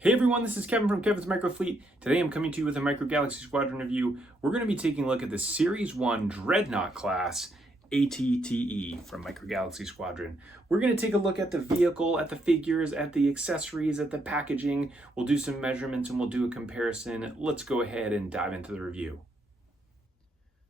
Hey everyone, this is Kevin from Kevin's Microfleet. Today I'm coming to you with a Micro Galaxy Squadron review. We're going to be taking a look at the Series 1 Dreadnaught class ATTE from Micro Galaxy Squadron. We're going to take a look at the vehicle, at the figures, at the accessories, at the packaging. We'll do some measurements and we'll do a comparison. Let's go ahead and dive into the review.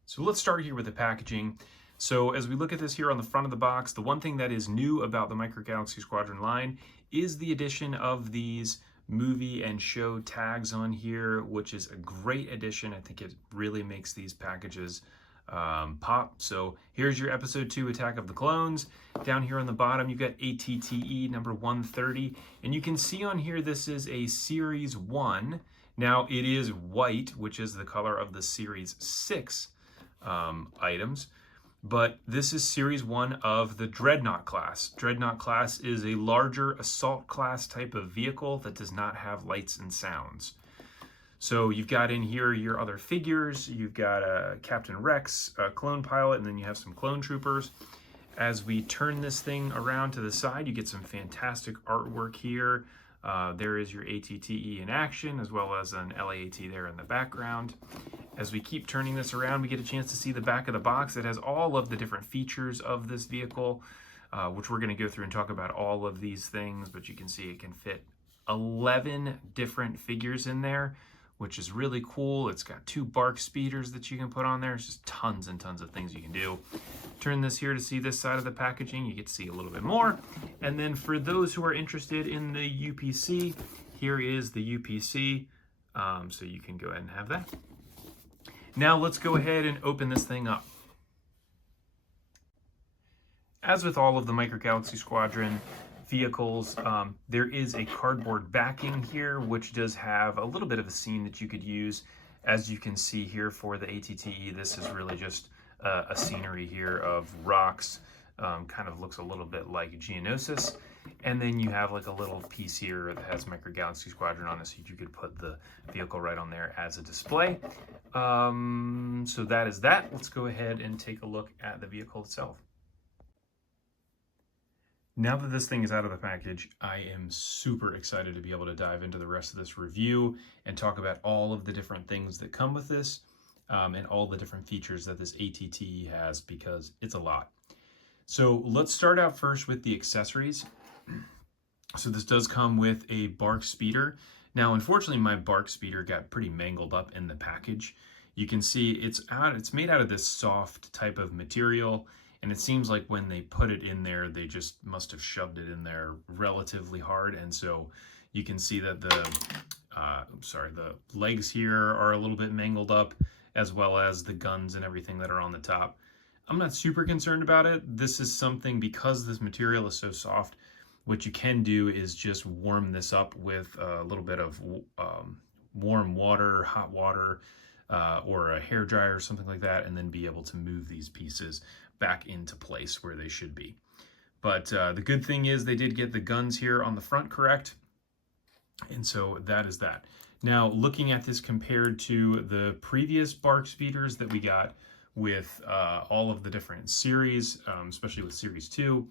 So let's start here with the packaging. So as we look at this here on the front of the box, the one thing that is new about the Micro Galaxy Squadron line is the addition of these movie and show tags on here, which is a great addition. I think it really makes these packages pop. So here's your episode 2 Attack of the Clones. Down here on the bottom you've got ATTE number 130, and you can see on here this is a Series 1. Now it is white, which is the color of the Series 6 items. But this is Series 1 of the Dreadnaught class. Dreadnaught class is a larger assault class type of vehicle that does not have lights and sounds. So you've got in here your other figures. You've got Captain Rex, a clone pilot, and then you have some clone troopers. As we turn this thing around to the side, you get some fantastic artwork here. There is your ATTE in action, as well as an LAAT there in the background. As we keep turning this around, we get a chance to see the back of the box. It has all of the different features of this vehicle, which we're going to go through and talk about all of these things, but you can see it can fit 11 different figures in there, which is really cool. It's got 2 bark speeders that you can put on there. It's just tons and tons of things you can do. Turn this here to see this side of the packaging. You get to see a little bit more. And then for those who are interested in the UPC, here is the UPC. So you can go ahead and have that. Now let's go ahead and open this thing up. As with all of the Micro Galaxy Squadron vehicles, there is a cardboard backing here, which does have a little bit of a seam that you could use. As you can see here for the ATTE, this is really just a scenery here of rocks. Kind of looks a little bit like Geonosis. And then you have like a little piece here that has Micro Galaxy Squadron on it, so you could put the vehicle right on there as a display. So that is that. Let's go ahead and take a look at the vehicle itself. Now that this thing is out of the package, I am super excited to be able to dive into the rest of this review and talk about all of the different things that come with this and all the different features that this ATTE has, because it's a lot. So let's start out first with the accessories. So this does come with a bark speeder. Now, unfortunately, my bark speeder got pretty mangled up in the package. You can see it's made out of this soft type of material, and it seems like when they put it in there, they just must have shoved it in there relatively hard. And so you can see that the legs here are a little bit mangled up, as well as the guns and everything that are on the top. I'm not super concerned about it. This is something, because this material is so soft, what you can do is just warm this up with a little bit of warm water, hot water, or a hair dryer or something like that, and then be able to move these pieces back into place where they should be. But the good thing is they did get the guns here on the front correct, and so that is that. Now, looking at this compared to the previous bark speeders that we got with all of the different series, especially with Series 2,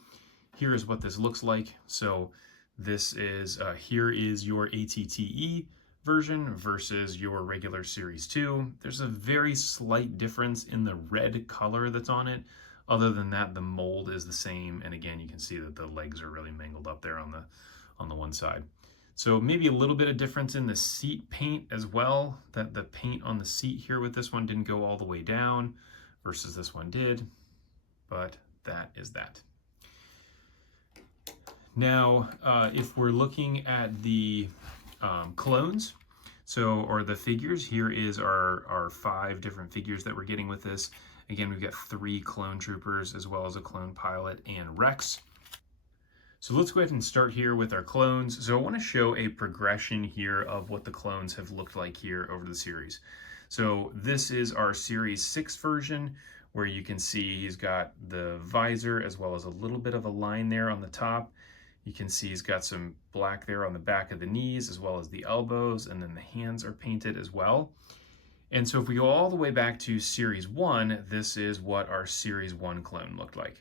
here is what this looks like. So this is, here is your ATTE version versus your regular Series 2. There's a very slight difference in the red color that's on it. Other than that, the mold is the same. And again, you can see that the legs are really mangled up there on the one side. So maybe a little bit of difference in the seat paint as well, that the paint on the seat here with this one didn't go all the way down versus this one did, but that is that. Now, if we're looking at the clones, or the figures, here is our 5 different figures that we're getting with this. Again, we've got 3 clone troopers as well as a clone pilot and Rex. So let's go ahead and start here with our clones. So I want to show a progression here of what the clones have looked like here over the series. So this is our Series 6 version, where you can see he's got the visor as well as a little bit of a line there on the top. You can see he's got some black there on the back of the knees as well as the elbows, and then the hands are painted as well. And so if we go all the way back to Series 1, this is what our Series 1 clone looked like.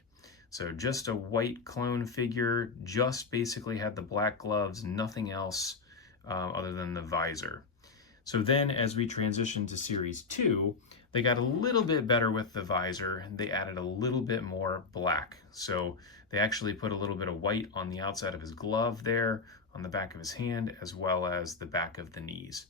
So just a white clone figure, just basically had the black gloves, nothing else. other than the visor. So then as we transition to Series 2, they got a little bit better with the visor. They added a little bit more black. So they actually put a little bit of white on the outside of his glove there, on the back of his hand, as well as the back of the knees.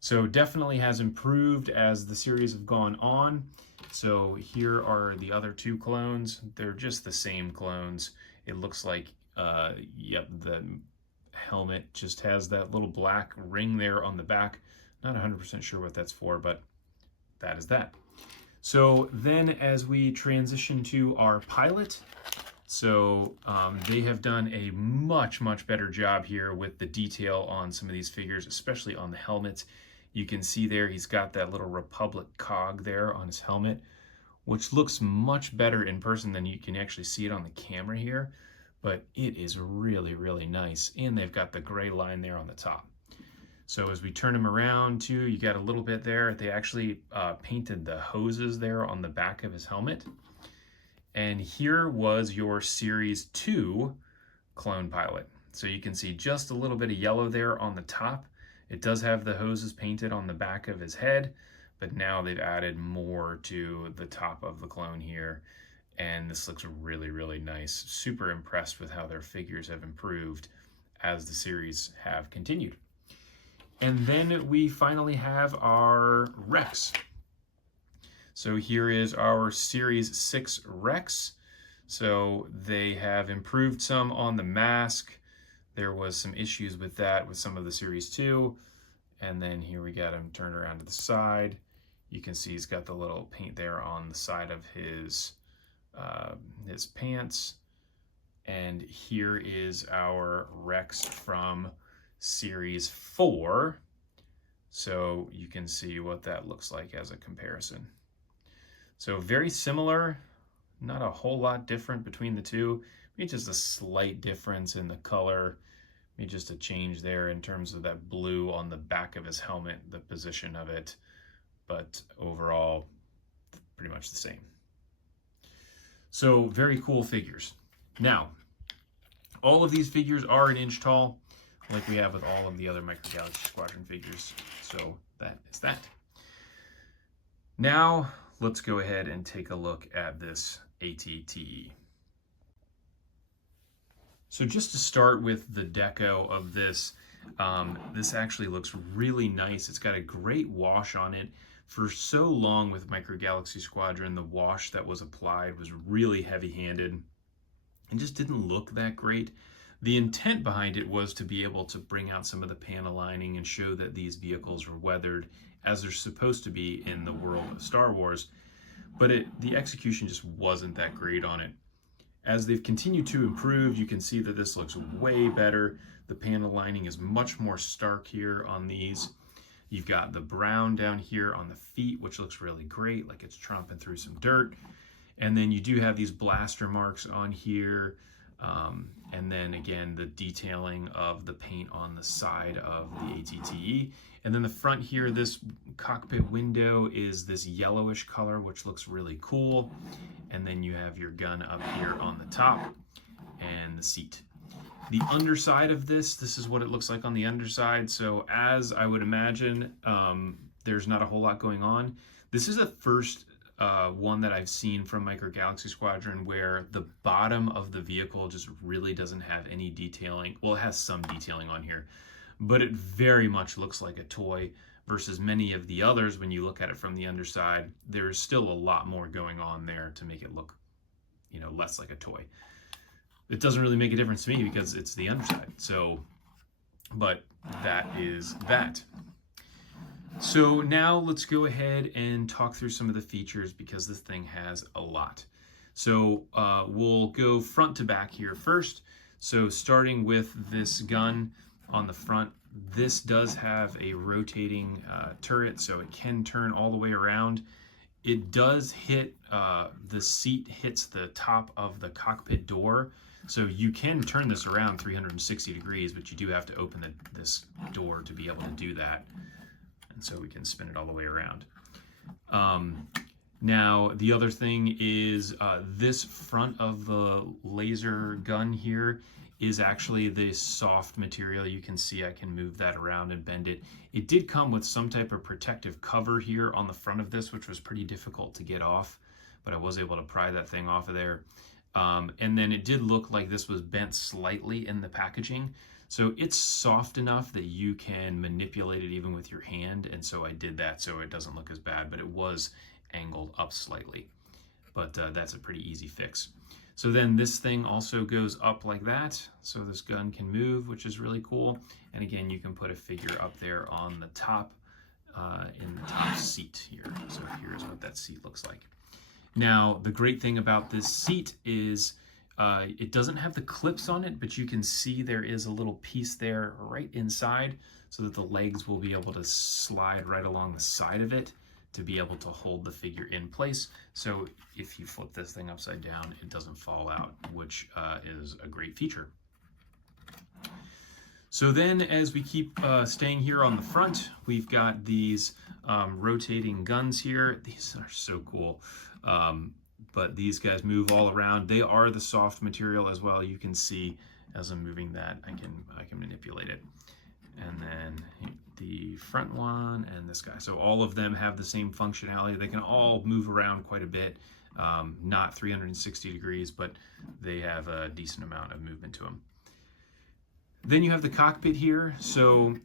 So definitely has improved as the series have gone on. So here are the other two clones. They're just the same clones. It looks like, yep, the helmet just has that little black ring there on the back. Not 100% sure what that's for, but that is that. So then as we transition to our pilot, so they have done a much better job here with the detail on some of these figures, especially on the helmets. You can see there he's got that little Republic cog there on his helmet, which looks much better in person than you can actually see it on the camera here. But it is really nice. And they've got the gray line there on the top. So as we turn him around too, you got a little bit there. They actually painted the hoses there on the back of his helmet. And here was your Series 2 clone pilot. So you can see just a little bit of yellow there on the top. It does have the hoses painted on the back of his head, but now they've added more to the top of the clone here. And this looks really nice. Super impressed with how their figures have improved as the series have continued. And then we finally have our Rex. So here is our Series 6 Rex. So they have improved some on the mask. There was some issues with that with some of the Series 2. And then here we got him turned around to the side. You can see he's got the little paint there on the side of his pants. And here is our Rex from Series 4. So you can see what that looks like as a comparison. So very similar, not a whole lot different between the two. Maybe just a slight difference in the color. Maybe just a change there in terms of that blue on the back of his helmet, the position of it. But overall, pretty much the same. So very cool figures. Now, all of these figures are an inch tall, like we have with all of the other Micro Galaxy Squadron figures. So that is that. Now, let's go ahead and take a look at this ATTE. So just to start with the deco of this, this actually looks really nice. It's got a great wash on it. For so long with Micro Galaxy Squadron, the wash that was applied was really heavy-handed and just didn't look that great. The intent behind it was to be able to bring out some of the panel lining and show that these vehicles were weathered as they're supposed to be in the world of Star Wars, but the execution just wasn't that great on it. As they've continued to improve, you can see that this looks way better. The panel lining is much more stark here on these. You've got the brown down here on the feet, which looks really great, like it's tromping through some dirt. And then you do have these blaster marks on here. And then again, the detailing of the paint on the side of the ATTE. And then the front here, this cockpit window is this yellowish color, which looks really cool. And then you have your gun up here on the top and the seat. The underside of this is what it looks like on the underside. So as I would imagine, there's not a whole lot going on. This is the first one that I've seen from Micro Galaxy Squadron where the bottom of the vehicle just really doesn't have any detailing. Well, it has some detailing on here, but it very much looks like a toy versus many of the others. When you look at it from the underside, there's still a lot more going on there to make it look, you know, less like a toy. It doesn't really make a difference to me because it's the underside. So, but that is that. So now let's go ahead and talk through some of the features because this thing has a lot. So we'll go front to back here first. So starting with this gun on the front, this does have a rotating turret, so it can turn all the way around. It does hit, the seat hits the top of the cockpit door. So you can turn this around 360 degrees, but you do have to open this door to be able to do that. And so we can spin it all the way around. Now, the other thing is this front of the laser gun here is actually this soft material. You can see I can move that around and bend it. It did come with some type of protective cover here on the front of this, which was pretty difficult to get off, but I was able to pry that thing off of there. And then it did look like this was bent slightly in the packaging. So it's soft enough that you can manipulate it even with your hand. And so I did that so it doesn't look as bad, but it was angled up slightly. But that's a pretty easy fix. So then this thing also goes up like that. So this gun can move, which is really cool. And again, you can put a figure up there on the top, in the top seat here. So here's what that seat looks like. Now, the great thing about this seat is it doesn't have the clips on it, but you can see there is a little piece there right inside so that the legs will be able to slide right along the side of it to be able to hold the figure in place. So if you flip this thing upside down, it doesn't fall out, which is a great feature. So then as we keep staying here on the front, we've got these rotating guns here. These are so cool. But these guys move all around. They are the soft material as well. You can see as I'm moving that, I can manipulate it. And then the front one and this guy. So all of them have the same functionality. They can all move around quite a bit. Not 360 degrees, but they have a decent amount of movement to them. Then you have the cockpit here. So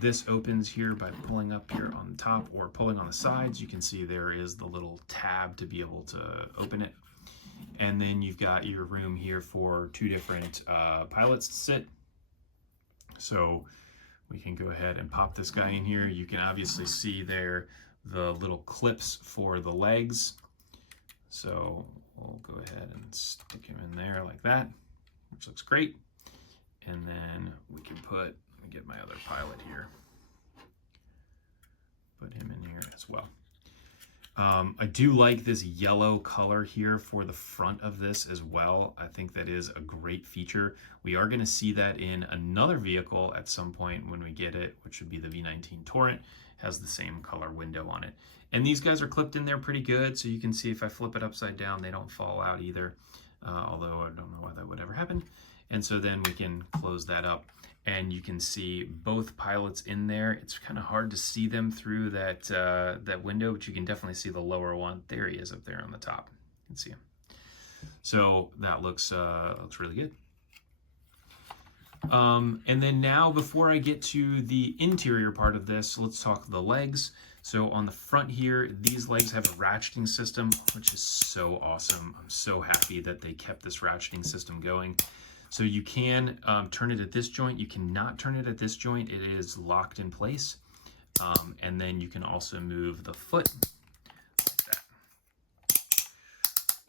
this opens here by pulling up here on the top or pulling on the sides. You can see there is the little tab to be able to open it. And then you've got your room here for two different pilots to sit. So we can go ahead and pop this guy in here. You can obviously see there the little clips for the legs. So we'll go ahead and stick him in there like that, which looks great. And then we can let me get my other pilot here. Put him in here as well. I do like this yellow color here for the front of this as well. I think that is a great feature. We are going to see that in another vehicle at some point when we get it, which would be the V19 Torrent. Has the same color window on it. And these guys are clipped in there pretty good, so you can see if I flip it upside down, they don't fall out either, although I don't know why that would ever happen. And so then we can close that up. And you can see both pilots in there. It's kind of hard to see them through that that window, but you can definitely see the lower one. There he is up there on the top. You can see him. So that looks really good. And then now, before I get to the interior part of this, let's talk the legs. So on the front here, these legs have a ratcheting system, which is so awesome. I'm so happy that they kept this ratcheting system going. So you can turn it at this joint. You cannot turn it at this joint. It is locked in place. And then you can also move the foot like that,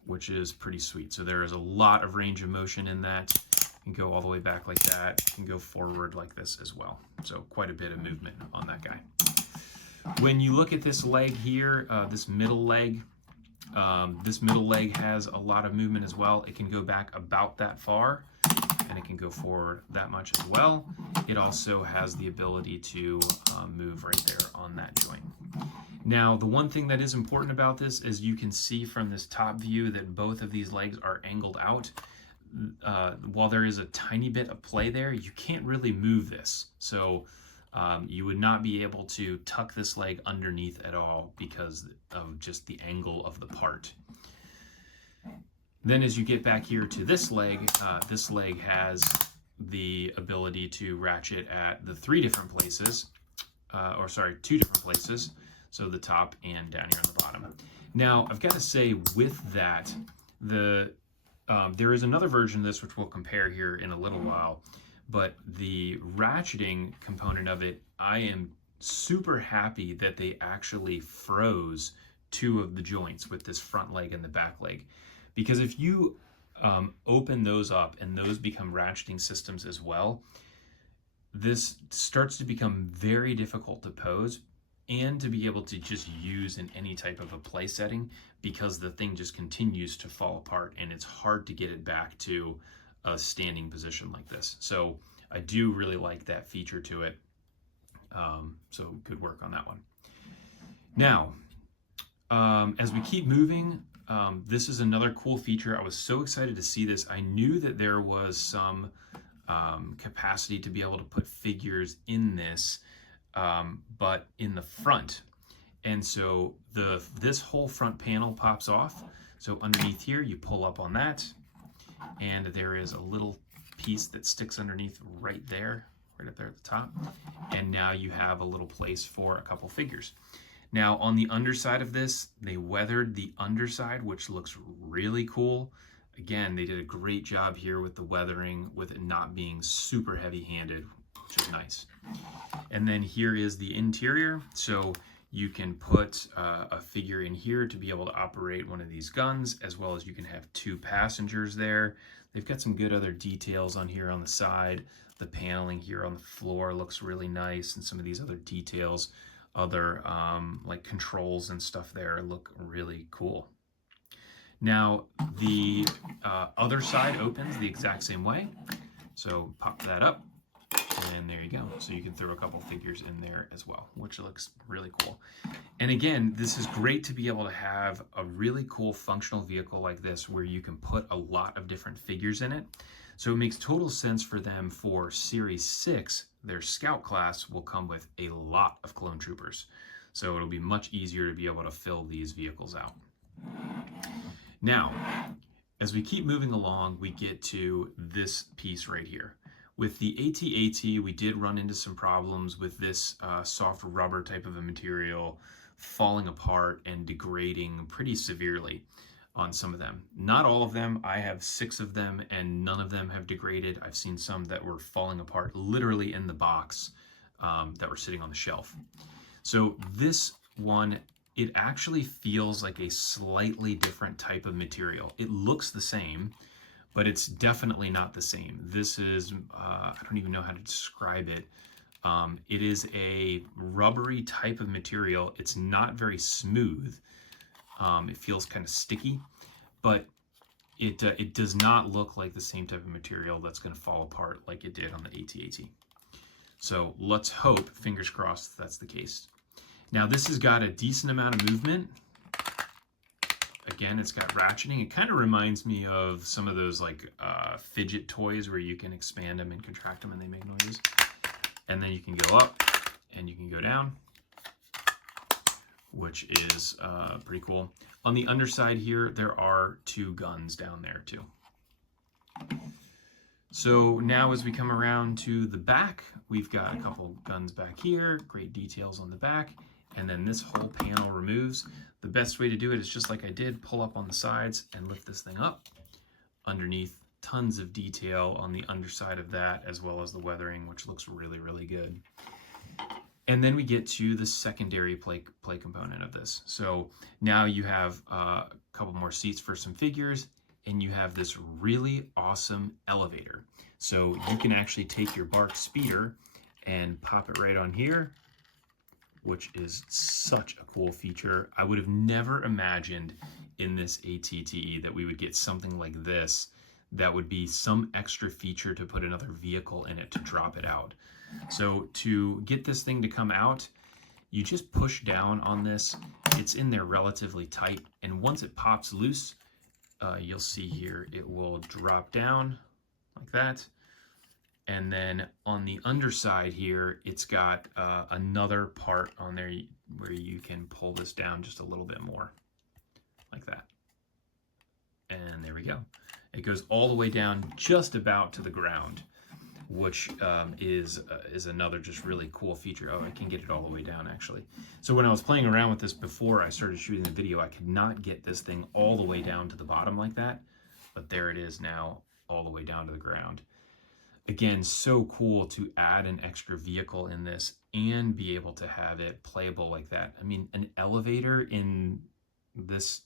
which is pretty sweet. So there is a lot of range of motion in that. You can go all the way back like that. You can go forward like this as well. So quite a bit of movement on that guy. When you look at this leg here, this middle leg has a lot of movement as well. It can go back about that far, and it can go forward that much as well. It also has the ability to move right there on that joint. Now, the one thing that is important about this is you can see from this top view that both of these legs are angled out. While there is a tiny bit of play there, you can't really move this. So you would not be able to tuck this leg underneath at all because of just the angle of the part. Then as you get back here to this leg has the ability to ratchet at the two different places. So the top and down here on the bottom. Now, I've got to say with that, there is another version of this which we'll compare here in a little while, but the ratcheting component of it, I am super happy that they actually froze two of the joints with this front leg and the back leg. Because if you open those up and those become ratcheting systems as well, this starts to become very difficult to pose and to be able to just use in any type of a play setting, because the thing just continues to fall apart and it's hard to get it back to a standing position like this. So I do really like that feature to it. So good work on that one. Now, as we keep moving, this is another cool feature. I was so excited to see this. I knew that there was some capacity to be able to put figures in this, but in the front. And so this whole front panel pops off. So underneath here, you pull up on that, and there is a little piece that sticks underneath right there, right up there at the top. And now you have a little place for a couple figures. Now on the underside of this, they weathered the underside, which looks really cool. Again, they did a great job here with the weathering, with it not being super heavy-handed, which is nice. And then here is the interior. So you can put a figure in here to be able to operate one of these guns, as well as you can have 2 passengers there. They've got some good other details on here on the side. The paneling here on the floor looks really nice, and some of these other details, other like controls and stuff there look really cool. Now the other side opens the exact same way. So pop that up, and there you go. So you can throw a couple figures in there as well, which looks really cool. And again, this is great to be able to have a really cool functional vehicle like this where you can put a lot of different figures in it. So it makes total sense for them for Series 6, their Scout class will come with a lot of clone troopers. So it'll be much easier to be able to fill these vehicles out. Now, as we keep moving along, we get to this piece right here. With the AT-AT, we did run into some problems with this soft rubber type of a material falling apart and degrading pretty severely on some of them. Not all of them. I have 6 of them and none of them have degraded. I've seen some that were falling apart literally in the box that were sitting on the shelf. So this one, it actually feels like a slightly different type of material. It looks the same, but it's definitely not the same. This is, I don't even know how to describe it. It is a rubbery type of material. It's not very smooth. It feels kind of sticky, but it does not look like the same type of material that's going to fall apart like it did on the AT-AT. So let's hope, fingers crossed, that's the case. Now this has got a decent amount of movement. Again, it's got ratcheting. It kind of reminds me of some of those like fidget toys where you can expand them and contract them and they make noises. And then you can go up and you can go down, which is pretty cool. On the underside here, there are 2 guns down there too. So now as we come around to the back, we've got a couple guns back here, great details on the back, and then this whole panel removes. The best way to do it is just like I did, pull up on the sides and lift this thing up. Underneath, tons of detail on the underside of that, as well as the weathering, which looks really, really good. And then we get to the secondary play component of this. So now you have a couple more seats for some figures, and you have this really awesome elevator. So you can actually take your BARC speeder and pop it right on here, which is such a cool feature. I would have never imagined in this ATTE that we would get something like this that would be some extra feature to put another vehicle in it to drop it out. So to get this thing to come out, you just push down on this. It's in there relatively tight, and once it pops loose, you'll see here it will drop down like that. And then on the underside here, it's got another part on there where you can pull this down just a little bit more, like that. And there we go. It goes all the way down just about to the ground, which is another just really cool feature. Oh, I can get it all the way down actually. So when I was playing around with this before I started shooting the video, I could not get this thing all the way down to the bottom like that, but there it is now, all the way down to the ground. Again, so cool to add an extra vehicle in this and be able to have it playable like that. I mean, an elevator in this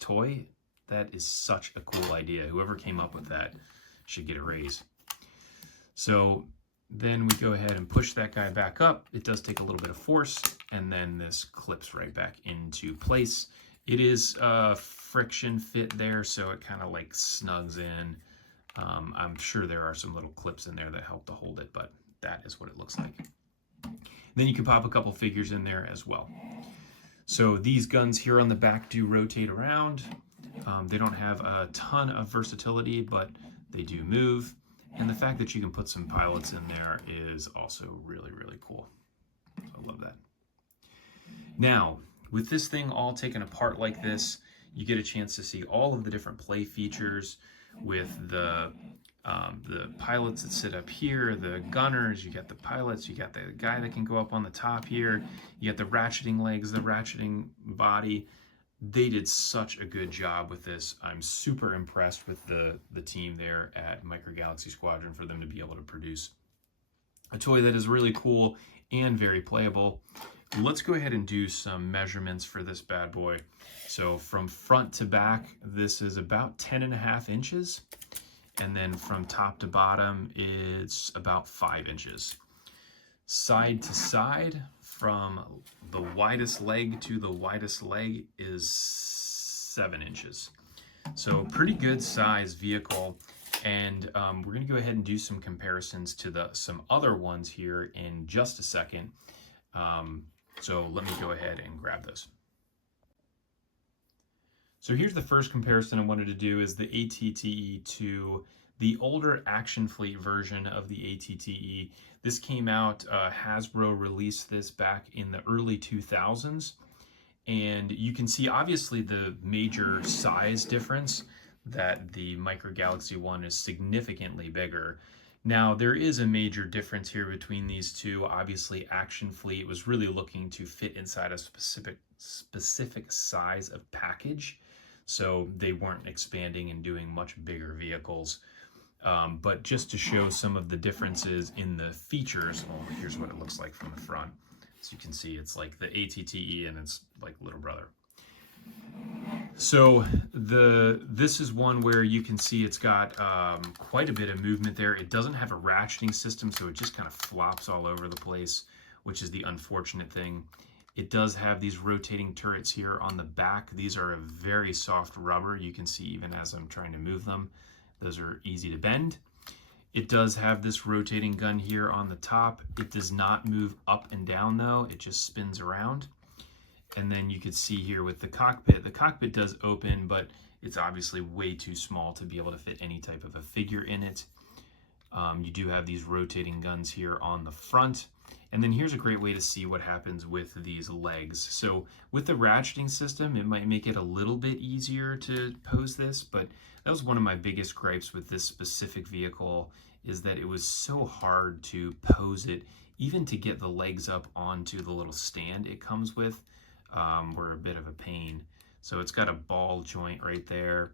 toy, that is such a cool idea. Whoever came up with that should get a raise. So then we go ahead and push that guy back up. It does take a little bit of force, and then this clips right back into place. It is a friction fit there, so it kind of like snugs in. I'm sure there are some little clips in there that help to hold it, but that is what it looks like. Then you can pop a couple figures in there as well. So these guns here on the back do rotate around. They don't have a ton of versatility, but they do move. And the fact that you can put some pilots in there is also really, really cool. So I love that. Now, with this thing all taken apart like this, you get a chance to see all of the different play features with the pilots that sit up here, the gunners, you got the pilots, you got the guy that can go up on the top here, you got the ratcheting legs, the ratcheting body. They did such a good job with this. I'm super impressed with the team there at Micro Galaxy Squadron for them to be able to produce a toy that is really cool and very playable. Let's go ahead and do some measurements for this bad boy. So from front to back, this is about 10.5 inches. And then from top to bottom, it's about 5 inches. Side to side, from the widest leg to the widest leg is 7 inches. So pretty good size vehicle. And we're gonna go ahead and do some comparisons to some other ones here in just a second. So let me go ahead and grab those. So here's the first comparison I wanted to do is the ATTE to the older Action Fleet version of the ATTE. This came out, Hasbro released this back in the early 2000s. And you can see obviously the major size difference, that the Micro Galaxy one is significantly bigger. Now, there is a major difference here between these two. Obviously, Action Fleet was really looking to fit inside a specific size of package, so they weren't expanding and doing much bigger vehicles. But just to show some of the differences in the features, well, here's what it looks like from the front. So you can see it's like the ATTE and it's like little brother. So this is one where you can see it's got quite a bit of movement there. It doesn't have a ratcheting system, so it just kind of flops all over the place, which is the unfortunate thing. It does have these rotating turrets here on the back. These are a very soft rubber. You can see even as I'm trying to move them, those are easy to bend. It does have this rotating gun here on the top. It does not move up and down though, it just spins around. And then you can see here with the cockpit does open, but it's obviously way too small to be able to fit any type of a figure in it. You do have these rotating guns here on the front. And then here's a great way to see what happens with these legs. So with the ratcheting system, it might make it a little bit easier to pose this, but that was one of my biggest gripes with this specific vehicle, is that it was so hard to pose it, even to get the legs up onto the little stand it comes with. Were a bit of a pain. So it's got a ball joint right there,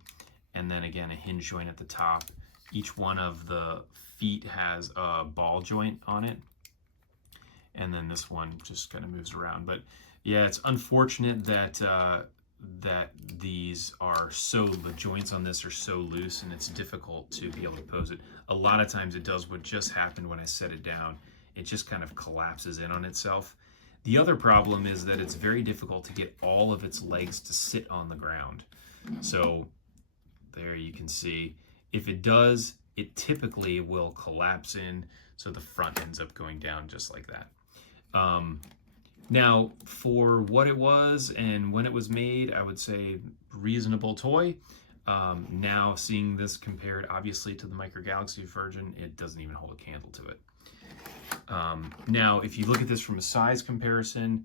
and then again a hinge joint at the top. Each one of the feet has a ball joint on it, and then this one just kind of moves around. But yeah, it's unfortunate that these are the joints on this are so loose, and it's difficult to be able to pose it. A lot of times it does what just happened when I set it down. It just kind of collapses in on itself. The other problem is that it's very difficult to get all of its legs to sit on the ground. So there you can see, if it does, it typically will collapse in, so the front ends up going down just like that. Now, for what it was and when it was made, I would say reasonable toy. Now seeing this compared obviously to the Micro Galaxy version, it doesn't even hold a candle to it. Now, if you look at this from a size comparison,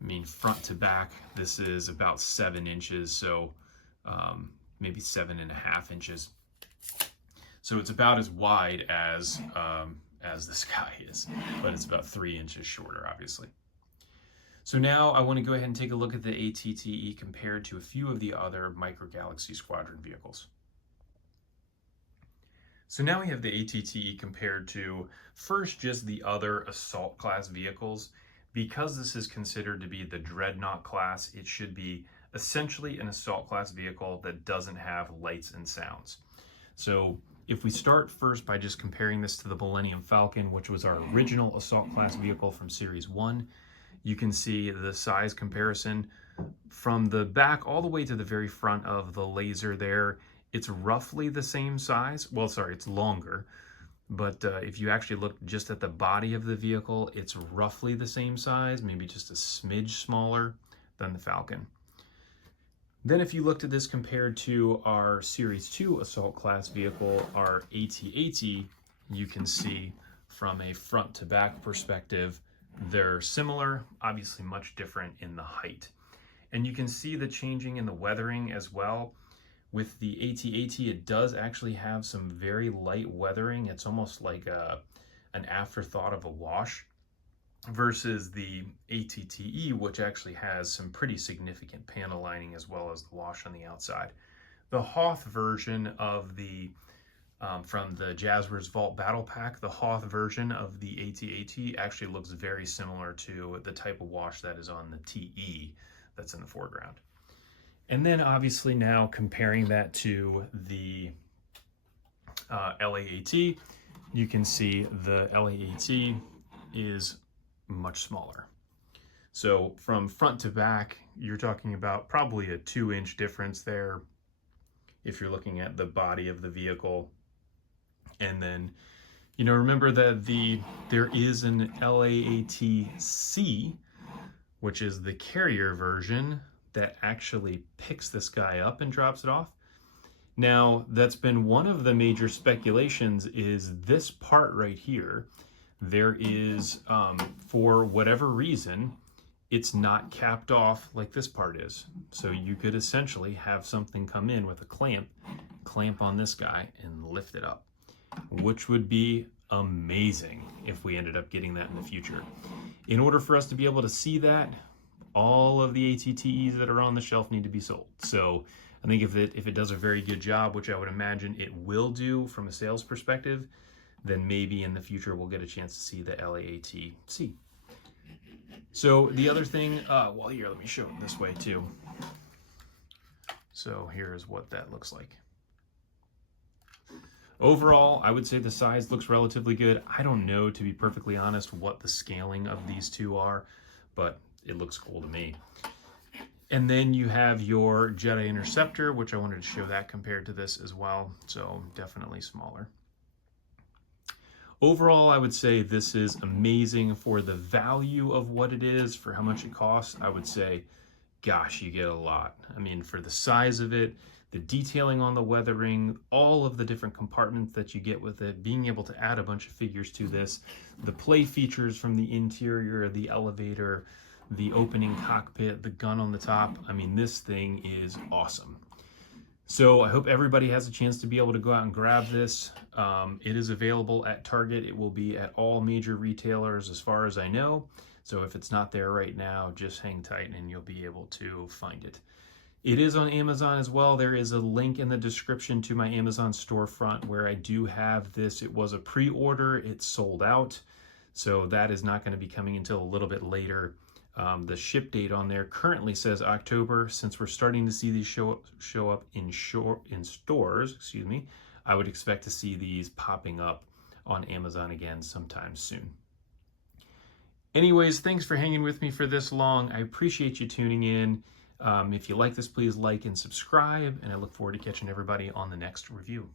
I mean, front to back, this is about 7 inches, so maybe 7.5 inches. So it's about as wide as this guy is, but it's about 3 inches shorter, obviously. So now I want to go ahead and take a look at the ATTE compared to a few of the other Micro Galaxy Squadron vehicles. So now we have the ATTE compared to, first, just the other assault class vehicles. Because this is considered to be the Dreadnaught class, it should be essentially an assault class vehicle that doesn't have lights and sounds. So if we start first by just comparing this to the Millennium Falcon, which was our original assault class vehicle from Series 1, you can see the size comparison from the back all the way to the very front of the laser there. It's roughly the same size. Well, sorry, it's longer. But if you actually look just at the body of the vehicle, it's roughly the same size, maybe just a smidge smaller than the Falcon. Then if you looked at this compared to our Series 2 Assault Class vehicle, our AT-AT, you can see from a front to back perspective, they're similar, obviously much different in the height. And you can see the changing in the weathering as well. With the AT-AT, it does actually have some very light weathering. It's almost like an afterthought of a wash, versus the AT-TE, which actually has some pretty significant panel lining as well as the wash on the outside. The Hoth version of the from the Jazwares Vault Battle Pack, the Hoth version of the AT-AT actually looks very similar to the type of wash that is on the TE that's in the foreground. And then obviously now comparing that to the LAAT, you can see the LAAT is much smaller. So from front to back, you're talking about probably a 2-inch difference there if you're looking at the body of the vehicle. And then, you know, remember that there is an LAAT-C, which is the carrier version that actually picks this guy up and drops it off. Now, that's been one of the major speculations, is this part right here. There is, for whatever reason, it's not capped off like this part is. So you could essentially have something come in with a clamp on this guy and lift it up, which would be amazing if we ended up getting that in the future. In order for us to be able to see that, all of the AT-TEs that are on the shelf need to be sold. So I think if it does a very good job, which I would imagine it will do from a sales perspective, then maybe in the future we'll get a chance to see the LAAT-C. So the other thing, well, here, let me show it this way too. So here's what that looks like. Overall, I would say the size looks relatively good. I don't know, to be perfectly honest, what the scaling of these two are, but it looks cool to me. And then you have your Jedi Interceptor, which I wanted to show that compared to this as well. So definitely smaller. Overall, I would say this is amazing for the value of what it is, for how much it costs. I would say, gosh, you get a lot. I mean, for the size of it, the detailing on the weathering, all of the different compartments that you get with it, being able to add a bunch of figures to this, the play features from the interior, the elevator, the opening cockpit, the gun on the top. I mean, this thing is awesome. So I hope everybody has a chance to be able to go out and grab this. It is available at Target. It will be at all major retailers as far as I know. So if it's not there right now, just hang tight and you'll be able to find it. It is on Amazon as well. There is a link in the description to my Amazon storefront where I do have this. It was a pre-order. It's sold out. So that is not going to be coming until a little bit later. The ship date on there currently says October. Since we're starting to see these show up in stores, excuse me, I would expect to see these popping up on Amazon again sometime soon. Anyways, thanks for hanging with me for this long. I appreciate you tuning in. If you like this, please like and subscribe, and I look forward to catching everybody on the next review.